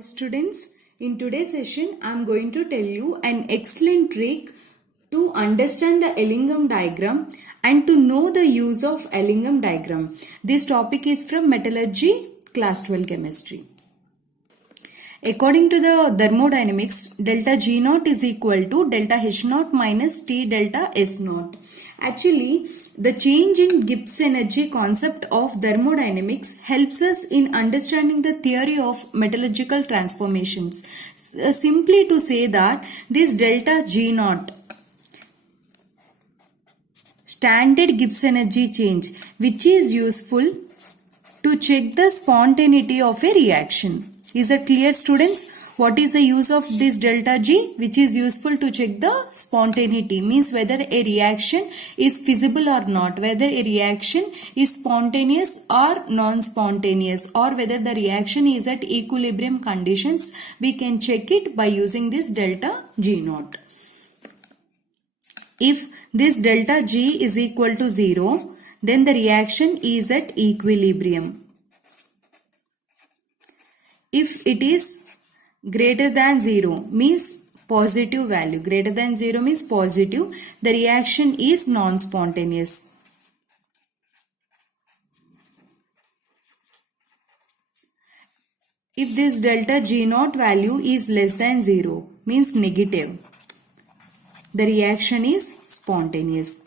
Students, in today's session, I am going to tell you an excellent trick to understand the Ellingham diagram and to know the use of Ellingham diagram. This topic is from Metallurgy, Class 12 Chemistry. According to the thermodynamics, delta G naught is equal to delta H naught minus T delta S naught. Actually, the change in Gibbs energy concept of thermodynamics helps us in understanding the theory of metallurgical transformations. Simply to say that this delta G naught, standard Gibbs energy change, which is useful to check the spontaneity of a reaction. Is that clear, students? What is the use of this delta G? Which is useful to check the spontaneity, means whether a reaction is feasible or not, whether a reaction is spontaneous or non-spontaneous, or whether the reaction is at equilibrium conditions. We can check it by using this delta G naught. If this delta G is equal to 0, then the reaction is at equilibrium. If it is greater than 0 means positive value, greater than 0 means positive, the reaction is non-spontaneous. If this delta G naught value is less than 0 means negative, the reaction is spontaneous.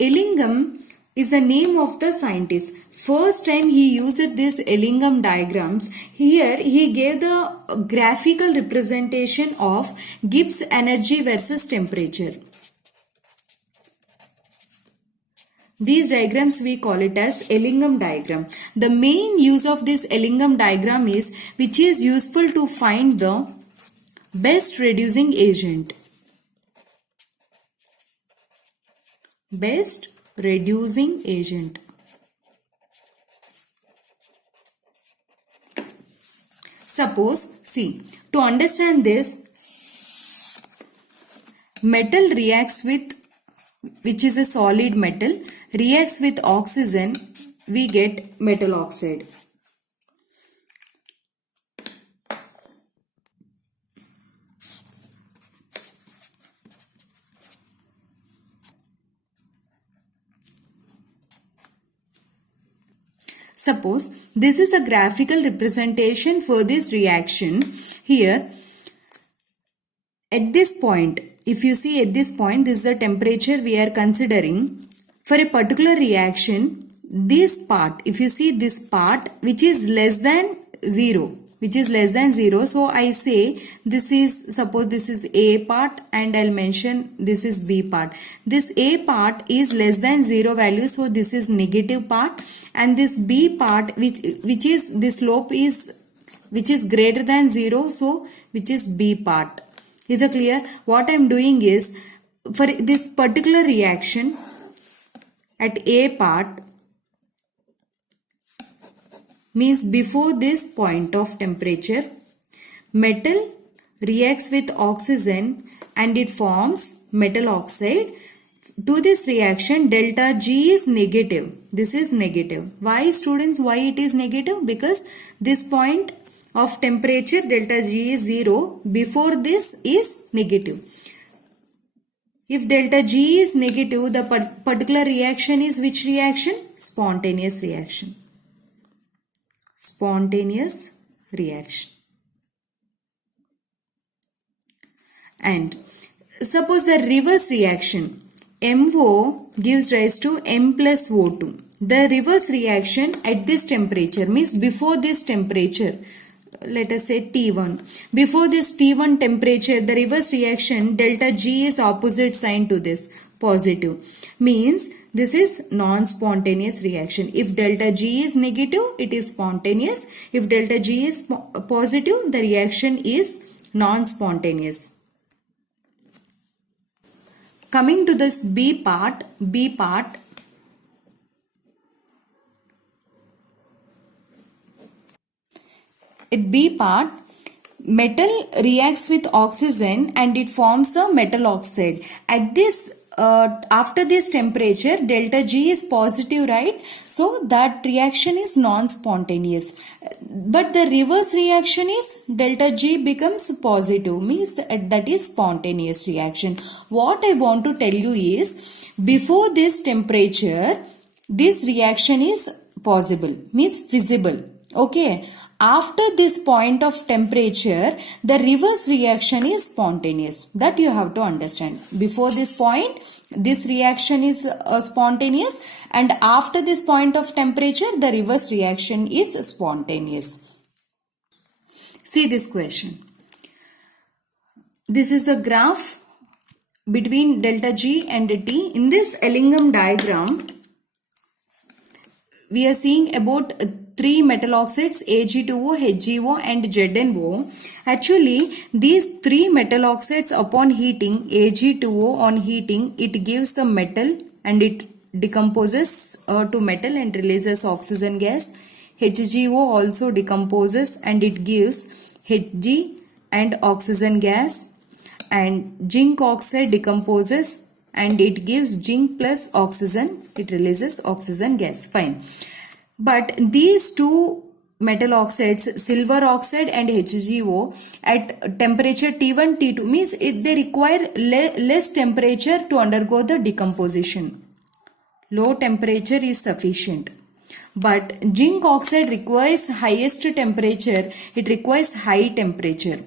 Ellingham is the name of the scientist. First time he used this Ellingham diagrams. Here he gave the graphical representation of Gibbs energy versus temperature. These diagrams we call it as Ellingham diagram. The main use of this Ellingham diagram is which is useful to find the best reducing agent. Best reducing agent. Suppose, see, to understand this, metal reacts with, which is a solid metal, reacts with oxygen, we get metal oxide. Suppose this is a graphical representation for this reaction. Here, at this point, if you see at this point, this is the temperature we are considering. For a particular reaction, this part, if you see this part, which is less than 0, so I say this is, suppose this is A part and I'll mention this is B part. This A part is less than 0 value, so this is negative part, and this B part which is, this slope is, which is greater than 0, so which is B part. Is it clear? What I am doing is, for this particular reaction at A part, means before this point of temperature, metal reacts with oxygen and it forms metal oxide. To this reaction, delta G is negative. This is negative. Why, students? Why it is negative? Because this point of temperature, delta G is 0. Before this is negative. If delta G is negative, the particular reaction is which reaction? Spontaneous reaction. Spontaneous reaction. And suppose the reverse reaction, MO gives rise to M plus O2. The reverse reaction at this temperature, means before this temperature, let us say T1. Before this T1 temperature, the reverse reaction, delta G is opposite sign to this, positive. Means this is non-spontaneous reaction. If delta G is negative, it is spontaneous. If delta G is positive, the reaction is non-spontaneous. Coming to this B part, at B part, metal reacts with oxygen and it forms the metal oxide. At this after this temperature, delta G is positive, right? So So that reaction is non-spontaneous. But the reverse reaction is delta G becomes positive, means that is spontaneous reaction. What I want to tell you is, before this temperature, this reaction is possible, means visible. Okay. After this point of temperature, the reverse reaction is spontaneous. That you have to understand. Before this point, this reaction is spontaneous, and after this point of temperature, the reverse reaction is spontaneous. See this question. This is the graph between delta G and T. In this Ellingham diagram, we are seeing about three metal oxides, Ag2O, HgO and ZnO. Actually, these three metal oxides upon heating, Ag2O on heating, it gives the metal and it decomposes to metal and releases oxygen gas. HgO also decomposes and it gives Hg and oxygen gas. And zinc oxide decomposes and it gives zinc plus oxygen, it releases oxygen gas. Fine. But these two metal oxides, silver oxide and HgO, at temperature T1, T2, means they require less temperature to undergo the decomposition. Low temperature is sufficient. But zinc oxide requires highest temperature, it requires high temperature.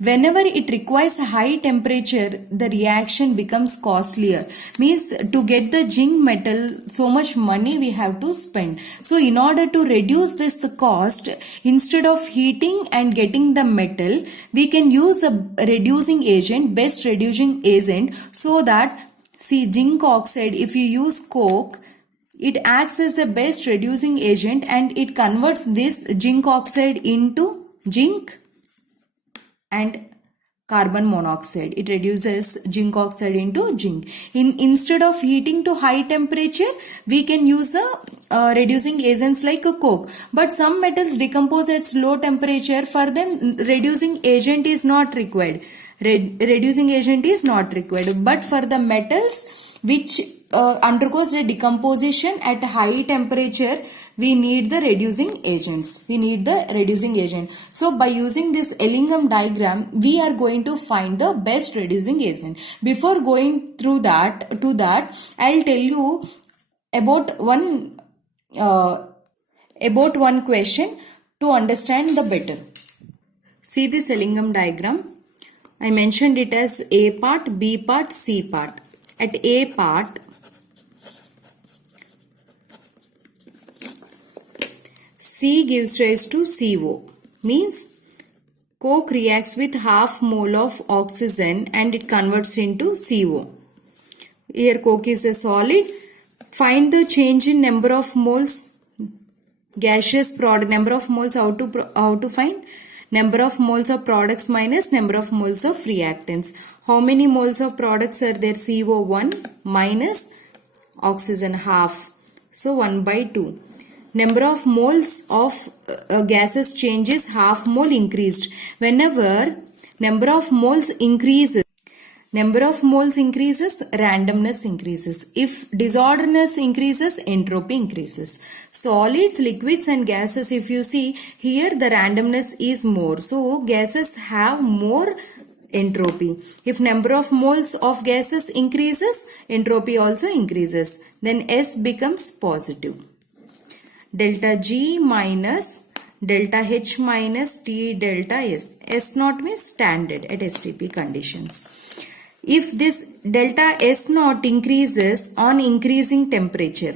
Whenever it requires a high temperature, the reaction becomes costlier. Means to get the zinc metal, so much money we have to spend. So in order to reduce this cost, instead of heating and getting the metal, we can use a reducing agent, best reducing agent, so that, see, zinc oxide, if you use coke, it acts as the best reducing agent and it converts this zinc oxide into zinc and carbon monoxide. It reduces zinc oxide into zinc. Instead of heating to high temperature, we can use the reducing agents like a coke. But some metals decompose at low temperature. For them, reducing agent is not required. Reducing agent is not required. But for the metals which undergoes the decomposition at high temperature, we need the reducing agents. We need the reducing agent. So by using this Ellingham diagram, we are going to find the best reducing agent. Before going through that, I'll tell you about one question to understand the better. See this Ellingham diagram. I mentioned it as A part, B part, C part. At A part, C gives rise to CO, means coke reacts with half mole of oxygen and it converts into CO. Here coke is a solid. Find the change in number of moles, gaseous product, number of moles, how to find? Number of moles of products minus number of moles of reactants. How many moles of products are there? CO1 minus oxygen half. So 1 by 2. Number of moles of gases changes, half mole increased. Whenever number of moles increases, randomness increases. If disorderness increases, entropy increases. Solids, liquids and gases, if you see here, the randomness is more. So gases have more entropy. If number of moles of gases increases, entropy also increases. Then S becomes positive. Delta G minus delta H minus T delta S. S naught means standard at STP conditions. If this delta S naught increases on increasing temperature,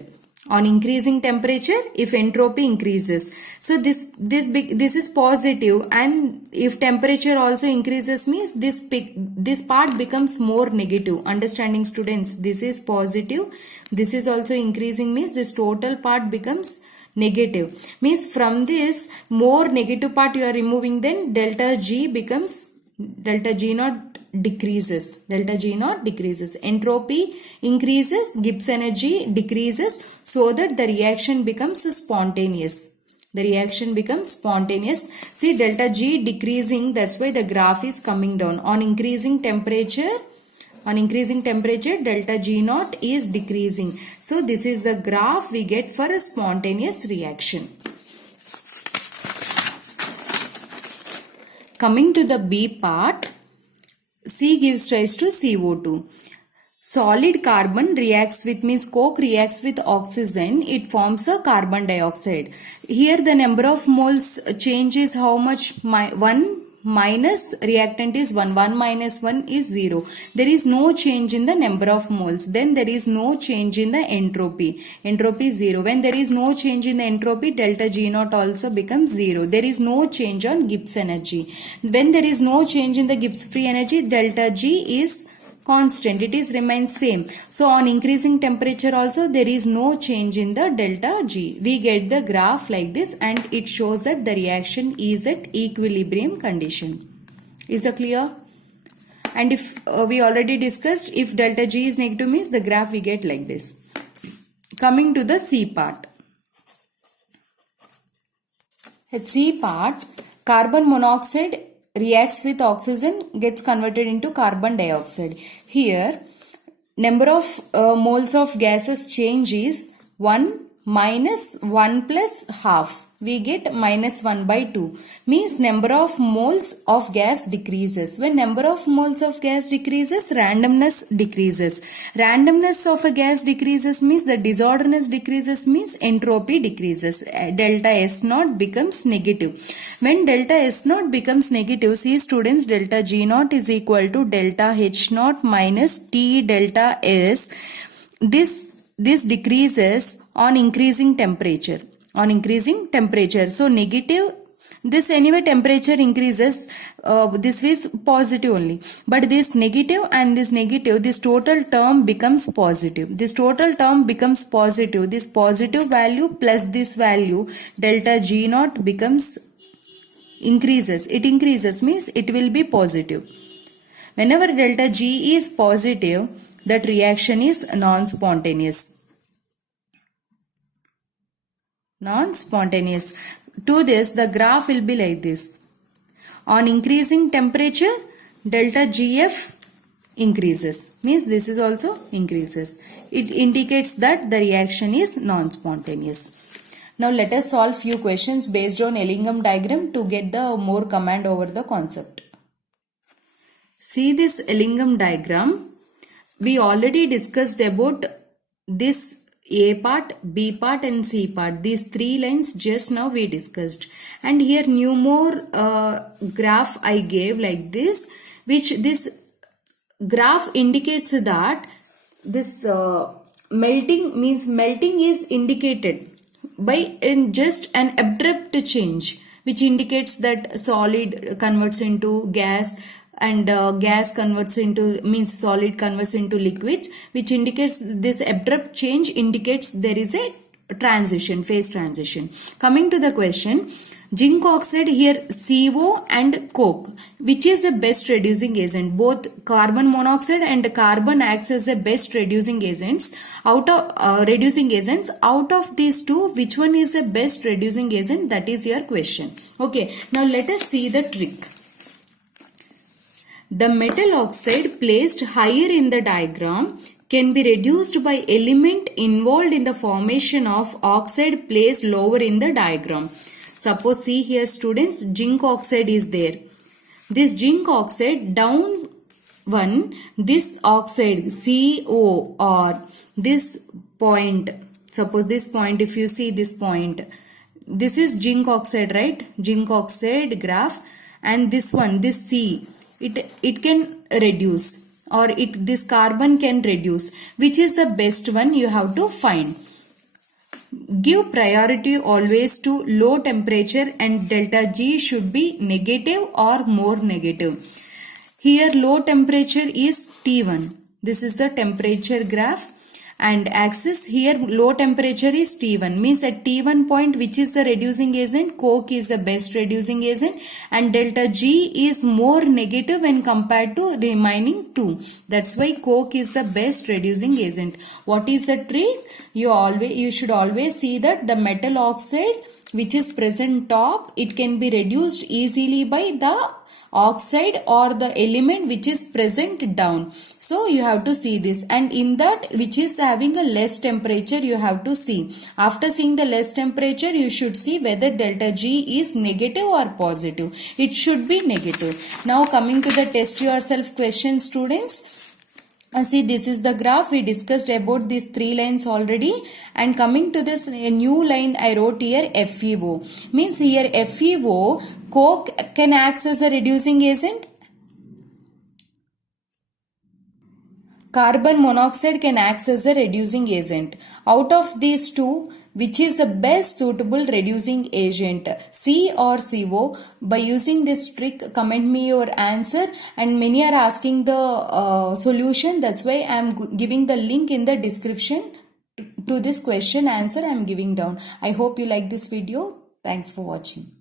if entropy increases, so this is positive, and if temperature also increases means this part becomes more negative. Understanding, students? This is positive, this is also increasing, means this total part becomes negative. Means from this more negative part you are removing, then delta G naught decreases. Entropy increases, Gibbs energy decreases, so that the reaction becomes spontaneous. See, delta G decreasing, that's why the graph is coming down. On increasing temperature, On increasing temperature, delta G naught is decreasing. So this is the graph we get for a spontaneous reaction. Coming to the B part, C gives rise to CO2. Solid carbon reacts with, means coke reacts with oxygen, it forms a carbon dioxide. Here the number of moles change is how much? 1 minus reactant is 1. 1 minus 1 is 0. There is no change in the number of moles. Then there is no change in the entropy. Entropy is 0. When there is no change in the entropy, delta G naught also becomes 0. There is no change on Gibbs energy. When there is no change in the Gibbs free energy, delta G is constant, it is remains same. So on increasing temperature also there is no change in the delta G. We get the graph like this and it shows that the reaction is at equilibrium condition. Is that clear? And if we already discussed, if delta G is negative means the graph we get like this. Coming to the C part. At C part, carbon monoxide reacts with oxygen, gets converted into carbon dioxide. Here number of moles of gases change is 1 minus 1 plus half. We get minus 1 by 2. Means number of moles of gas decreases. When number of moles of gas decreases, randomness decreases. Randomness of a gas decreases means the disorderliness decreases means entropy decreases. Delta S naught becomes negative. When delta S naught becomes negative, see students, delta G naught is equal to delta H naught minus T delta S. This decreases on increasing temperature. On increasing temperature. So negative, this anyway temperature increases, this is positive only. But this negative and this negative, this total term becomes positive. This total term becomes positive. This positive value plus this value, delta G naught becomes increases. It increases means it will be positive. Whenever delta G is positive, that reaction is non-spontaneous. Non-spontaneous. To this, the graph will be like this. On increasing temperature, delta GF increases. Means this is also increases. It indicates that the reaction is non-spontaneous. Now let us solve few questions based on Ellingham diagram to get the more command over the concept. See this Ellingham diagram. We already discussed about this A part, B part and C part. These three lines just now we discussed. And here new more graph I gave like this, which this graph indicates that this melting means melting is indicated by just an abrupt change, which indicates that solid converts into gas and gas converts into, means solid converts into liquids, which indicates this abrupt change indicates there is a transition, phase transition. Coming to the question, zinc oxide here CO and coke, which is the best reducing agent? Both carbon monoxide and carbon acts as the best reducing agents. Out of reducing agents, out of these two, which one is the best reducing agent? That is your question. Okay, now let us see the trick. The metal oxide placed higher in the diagram can be reduced by element involved in the formation of oxide placed lower in the diagram. Suppose see here students, zinc oxide is there. This zinc oxide down one, this oxide CO or this point, suppose this point, if you see this point, this is zinc oxide, right? Zinc oxide graph, and this one, this C, it can reduce, or this carbon can reduce. Which is the best one you have to find. Give priority always to low temperature and delta G should be negative or more negative. Here low temperature is T1. This is the temperature graph, and axis. Here low temperature is T1, means at T1 point which is the reducing agent, coke is the best reducing agent, and delta G is more negative when compared to remaining two. That's why coke is the best reducing agent. What is the trick? You should always see that the metal oxide which is present top, it can be reduced easily by the oxide or the element which is present down. So you have to see this, and in that which is having a less temperature you have to see. After seeing the less temperature, you should see whether delta G is negative or positive. It should be negative. Now coming to the test yourself question, students. See, this is the graph. We discussed about these three lines already, and coming to this new line I wrote here, FeO. Means here FeO, coke can act as a reducing agent. Carbon monoxide can act as a reducing agent. Out of these two, which is the best suitable reducing agent, C or CO? By using this trick, comment me your answer, and many are asking the solution. That's why I am giving the link in the description to this question answer I am giving down. I hope you like this video. Thanks for watching.